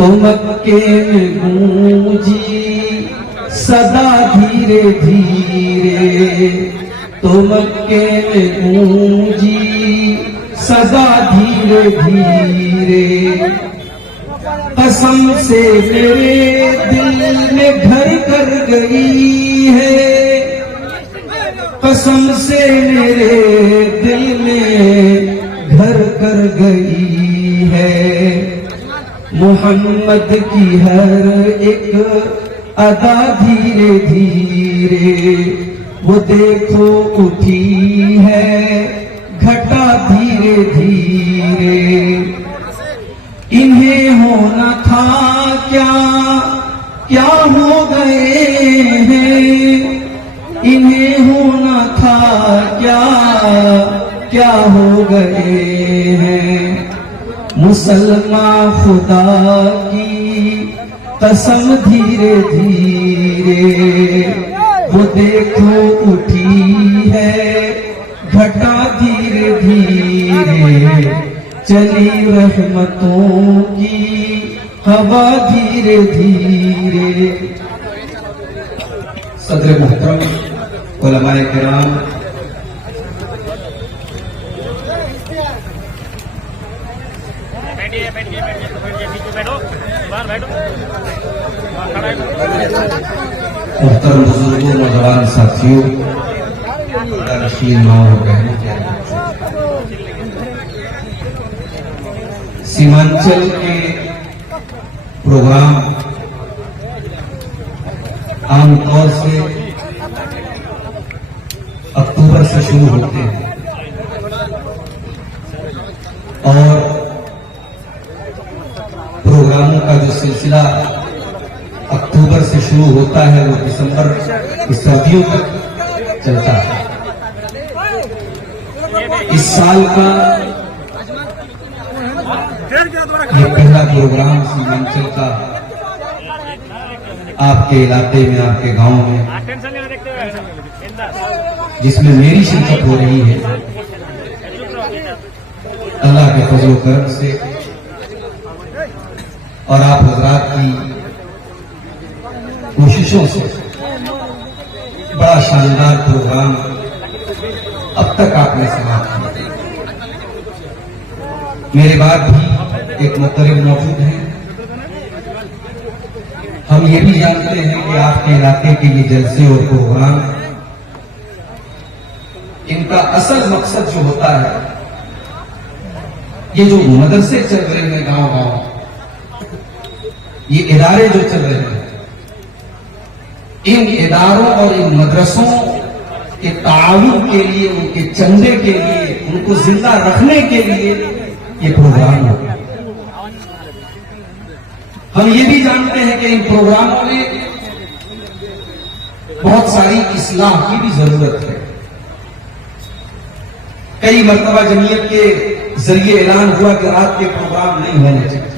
तो मक्के में गूंजी सदा धीरे धीरे, तो मक्के में गूंजी सदा धीरे धीरे। कसम से मेरे दिल में घर कर गई है, कसम से मेरे दिल में घर कर गई है। मोहम्मद की हर एक अदा धीरे धीरे, वो देखो उठी है घटा धीरे धीरे। इन्हें होना था क्या क्या हो गए हैं, इन्हें होना था क्या क्या हो गए हैं। मुसलमान खुदा की कसम धीरे धीरे, वो देखो उठी है घटा धीरे धीरे। चली रहमतों की हवा धीरे धीरे। सदर मोहतरम उलमाए किराम, मुहतरम बुजुर्गों, नौजवान साथियों, माँ और बहनों, सीमांचल के प्रोग्राम आमतौर से अक्टूबर से शुरू होते हैं और प्रोग्रामों का जो सिलसिला अक्टूबर से शुरू होता है वो दिसंबर की सर्दियों तक चलता है। इस साल का ये पहला प्रोग्राम सीमांचल का आपके इलाके में, आपके गांव में, जिसमें मेरी शिरकत हो रही है। अल्लाह के फजल करम से और आप हजरात की कोशिशों से बड़ा शानदार प्रोग्राम अब तक आपने समाप्त किया। मेरे बाद भी एक मुकर्रम मौजूद है। हम ये भी जानते हैं कि आपके इलाके के ये जलसे और प्रोग्राम, इनका असल मकसद जो होता है, ये जो मदरसे चल रहे हैं गांव गांव, ये इदारे जो चल रहे हैं, इन इदारों और इन मदरसों के ताउन के लिए, उनके चंदे के लिए, उनको जिंदा रखने के लिए ये प्रोग्राम हो। हम ये भी जानते हैं कि इन प्रोग्रामों में बहुत सारी इस्लाह की भी जरूरत है। कई मर्तबा जमीयत के जरिए ऐलान हुआ कि रात के प्रोग्राम नहीं होने चाहिए,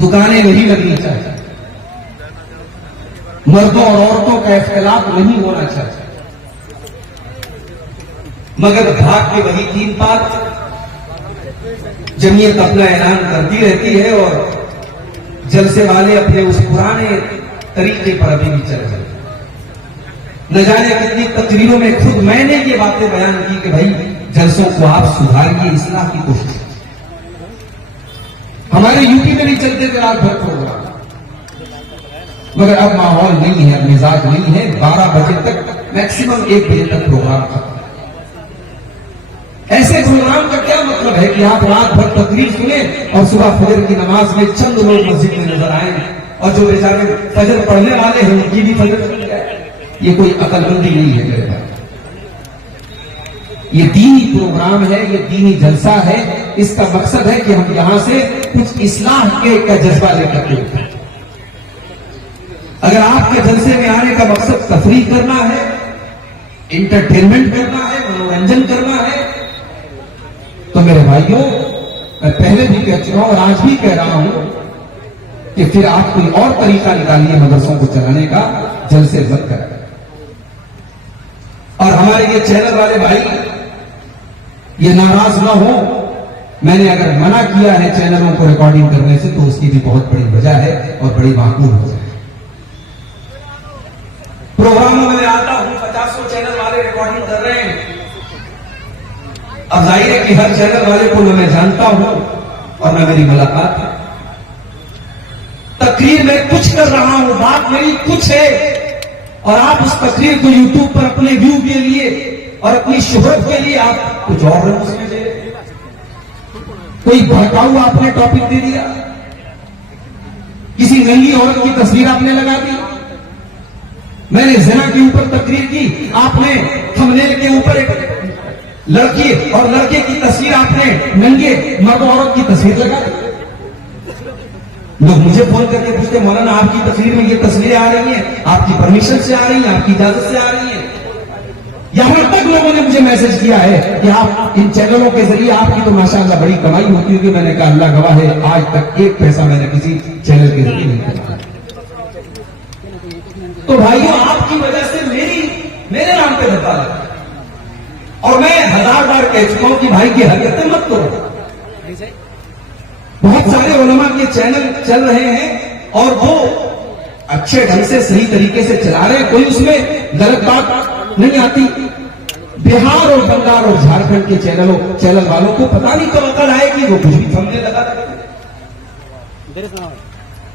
दुकानें नहीं लगनी चाहिए, मर्दों और औरतों का इख्तिलाफ नहीं होना चाहिए। मगर भाग के वही 3 बात जमीयत अपना ऐलान करती रहती है और जलसे वाले अपने उस पुराने तरीके पर अभी भी चल रहे। न जाने कितनी तकरीरों में खुद मैंने ये बातें बयान की कि भाई जलसों को आप सुधारिए, इस्लाह की कोशिश। हमारे यूपी में भी चलते थे रात भर प्रोग्राम, मगर अब माहौल नहीं है, मिजाज नहीं है। 12 बजे तक, मैक्सिमम 1 बजे तक प्रोग्राम खत्म। ऐसे प्रोग्राम का क्या मतलब है कि आप रात भर तकरीर सुने और सुबह फजर की नमाज में चंद लोग मस्जिद में नजर आए और जो बेचारे फजर पढ़ने वाले हैं उनकी भी फजर छूट जाए। ये कोई अकलमंदी नहीं है मेरे भाई। ये दीनी प्रोग्राम है, ये दीनी जलसा है। इसका मकसद है कि हम यहां से कुछ इस्लाह का जज्बा लेकर के उठें। अगर आपके जलसे में आने का मकसद तफरीह करना है, इंटरटेनमेंट करना है, मनोरंजन करना है, तो मेरे भाइयों, मैं पहले भी कह चुका हूं और आज भी कह रहा हूं कि फिर आप कोई और तरीका निकालिए मदरसों को चलाने का, जलसे मत करें। और हमारे ये चैनल वाले भाई ये नाराज ना हो मैंने अगर मना किया है चैनलों को रिकॉर्डिंग करने से तो उसकी भी बहुत बड़ी वजह है और बड़ी माकूल वजह है। प्रोग्रामों में आता हूं, 50 चैनल वाले रिकॉर्डिंग कर रहे हैं। अब जाहिर है कि हर चैनल वाले को मैं जानता हूं और न मेरी मुलाकात है। तकरीर में कुछ कर रहा हूं, बात मेरी कुछ है, और आप उस तकरीर को यूट्यूब पर अपने व्यू के लिए और अपनी शोहरत के लिए आप कुछ और रंग उसमें दे रहे। कोई भड़काऊ आपने टॉपिक दे दिया, किसी नंगी औरत की तस्वीर आपने लगा दी, मैंने ज़िना के ऊपर तकरीर की, आपने थंबनेल के ऊपर एक लड़की और लड़के की तस्वीर, आपने नंगे मर्द औरत की तस्वीर लगा दी। लोग मुझे फोन करके पूछते मौलाना आपकी तस्वीर में ये तस्वीरें आ रही हैं, आपकी परमिशन से आ रही हैं, आपकी इजाजत से आ रही हैं। यहां तक लोगों ने मुझे मैसेज किया है कि आप इन चैनलों के जरिए आपकी तो माशाअल्लाह बड़ी कमाई होती होगी। मैंने कहा अल्लाह गवाह है, आज तक एक पैसा मैंने किसी चैनल के जरिए नहीं कमाया। तो भाइयों, आपकी वजह से मेरे नाम पे धब्बा लगा, और मैं 1000 बार कह चुका हूं कि भाई की हरकतें मत करो। बहुत सारे उलमा के चैनल चल रहे हैं और वो अच्छे ढंग से सही तरीके से चला रहे हैं, कोई उसमें गलत बात नहीं आती। बिहार और बंगाल और झारखंड के चैनल वालों को पता नहीं कब अकल आएगी, वो कुछ भी थमने लगा।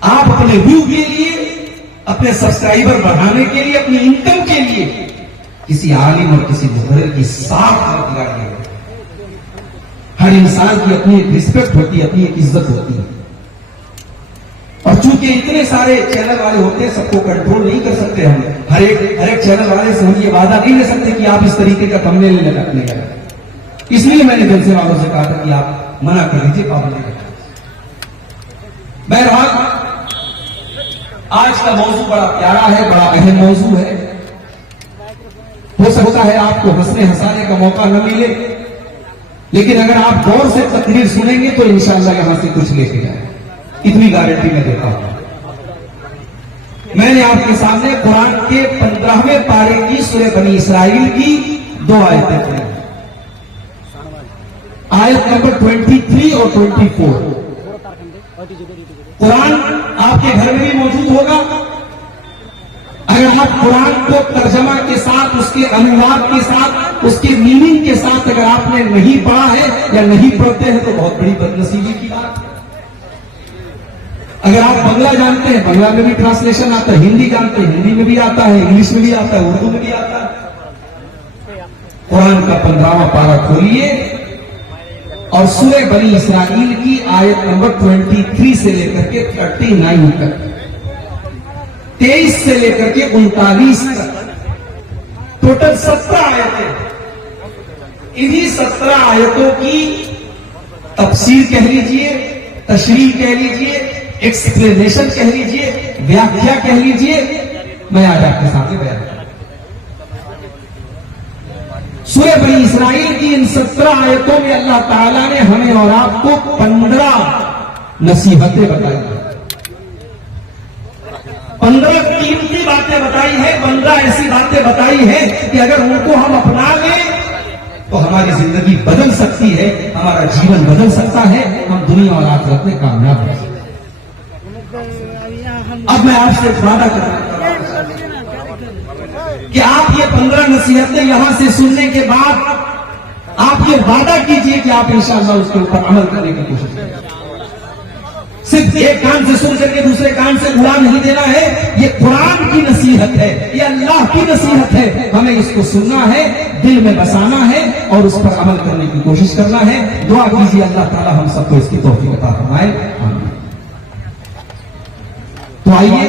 आप अपने व्यू के लिए, अपने सब्सक्राइबर बढ़ाने के लिए, अपनी इनकम के लिए किसी आलिम और किसी मुहर्रिर की साथ मत दिलाइए। हर इंसान की अपनी एक रिस्पेक्ट होती है, अपनी एक इज्जत होती है, और चूंकि इतने सारे चैनल वाले होते हैं, सबको कंट्रोल नहीं कर सकते हम। हर एक चैनल वाले से हम ये वादा नहीं ले सकते कि आप इस तरीके का थंबनेल नहीं लगाने। इसलिए मैंने जलसे वालों से कहा था कि आप मना कर दीजिए, पाबंदी कर। बहरहाल आज का मौजू बड़ा प्यारा है, बड़ा अहम मौजू है। हो सकता है आपको हंसने हंसाने का मौका न मिले, लेकिन अगर आप गौर से तकरीर सुनेंगे तो इंशाअल्लाह यहां से कुछ लेके जाए, इतनी गारंटी मैं देता हूं। मैंने आपके सामने कुरान के 15वें पारे की सूरह बनी इसराइल की 2 आयतें पढ़ी, आयत नंबर 23 और 24। कुरान आपके घर में भी मौजूद होगा। अगर आप कुरान को तर्जमा के साथ, उसके अनुवाद के साथ, उसके मीनिंग के साथ अगर आपने नहीं पढ़ा है या नहीं पढ़ते हैं तो बहुत बड़ी बदनसीबी की बात है। अगर आप बंगला जानते हैं, बंगला में भी ट्रांसलेशन आता है, हिंदी जानते हैं, हिंदी में भी आता है, इंग्लिश में भी आता है, उर्दू में भी आता है। कुरान का 15वां पारा खोलिए और सूरह बनी इसराइल की आयत नंबर 23 से लेकर के 39 तक, 23 से लेकर के 39 तक, टोटल 17 आयतें। इन्हीं 17 आयतों की तफसीर कह लीजिए, तशरीह कह लीजिए, एक्सप्लेनेशन कह लीजिए, व्याख्या कह लीजिए, मैं आज आपके सामने बयान करूंगा। सूरह बनी इसराइल की इन 17 आयतों में अल्लाह ताला ने हमें और आपको 15 नसीहतें बताई हैं, 15 कीमती बातें बताई है, 15 ऐसी बातें बताई है कि अगर उनको हम अपना लें तो हमारी जिंदगी बदल सकती है, हमारा जीवन बदल सकता है, हम दुनिया और आखिरत में कामयाब हो सकते हैं। अब मैं आपसे वादा कर रहा हूं कि आप ये 15 नसीहतें यहां से सुनने के बाद आप ये वादा कीजिए कि आप इंशाअल्लाह उसके ऊपर अमल करने की कोशिश करें। सिर्फ एक कान से सुन करके दूसरे कान से उड़ा नहीं देना है। ये कुरान की नसीहत है, ये अल्लाह की नसीहत है, हमें इसको सुनना है, दिल में बसाना है और उस पर अमल करने की कोशिश करना है। दुआ कीजिए अल्लाह ताला हम सबको इसकी तौफीक अता फरमाए, आमीन। तो आइए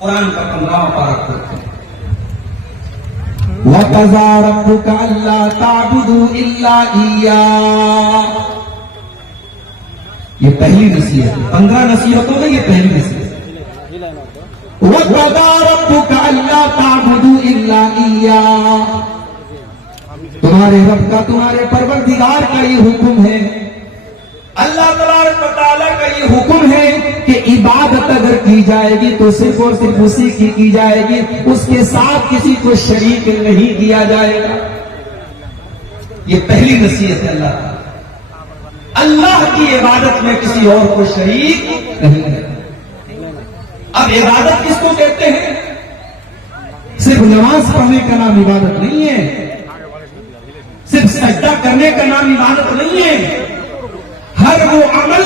कुरान का 15वां पारा पढ़ते हैं। वक़ज़ा रब्बुका अल्ला ताबुदू इल्ला इय्याह, ये पहली नसीहत है। 15 नसीहतों में ये पहली नसीहत है। वक़ज़ा रब्बुका अल्ला ताबुदू इल्ला इय्याह, तुम्हारे रब का, तुम्हारे परवरदिगार का ये हुक्म है, अल्लाह तबारक व तआला का ये हुक्म है कि इबादत अगर की जाएगी तो सिर्फ और सिर्फ उसी की जाएगी, उसके साथ किसी को शरीक नहीं किया जाएगा। ये पहली नसीहत है अल्लाह। अल्लाह की इबादत में किसी और को शरीक नहीं करना। अब इबादत किसको कहते हैं? सिर्फ नमाज पढ़ने का नाम इबादत नहीं है, सिर्फ सजदा करने का नाम इबादत नहीं है। हर वो अमल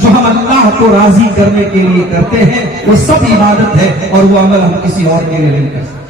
जो हम अल्लाह को राजी करने के लिए करते हैं वो सब इबादत है, और वो अमल हम किसी और के लिए नहीं कर सकते।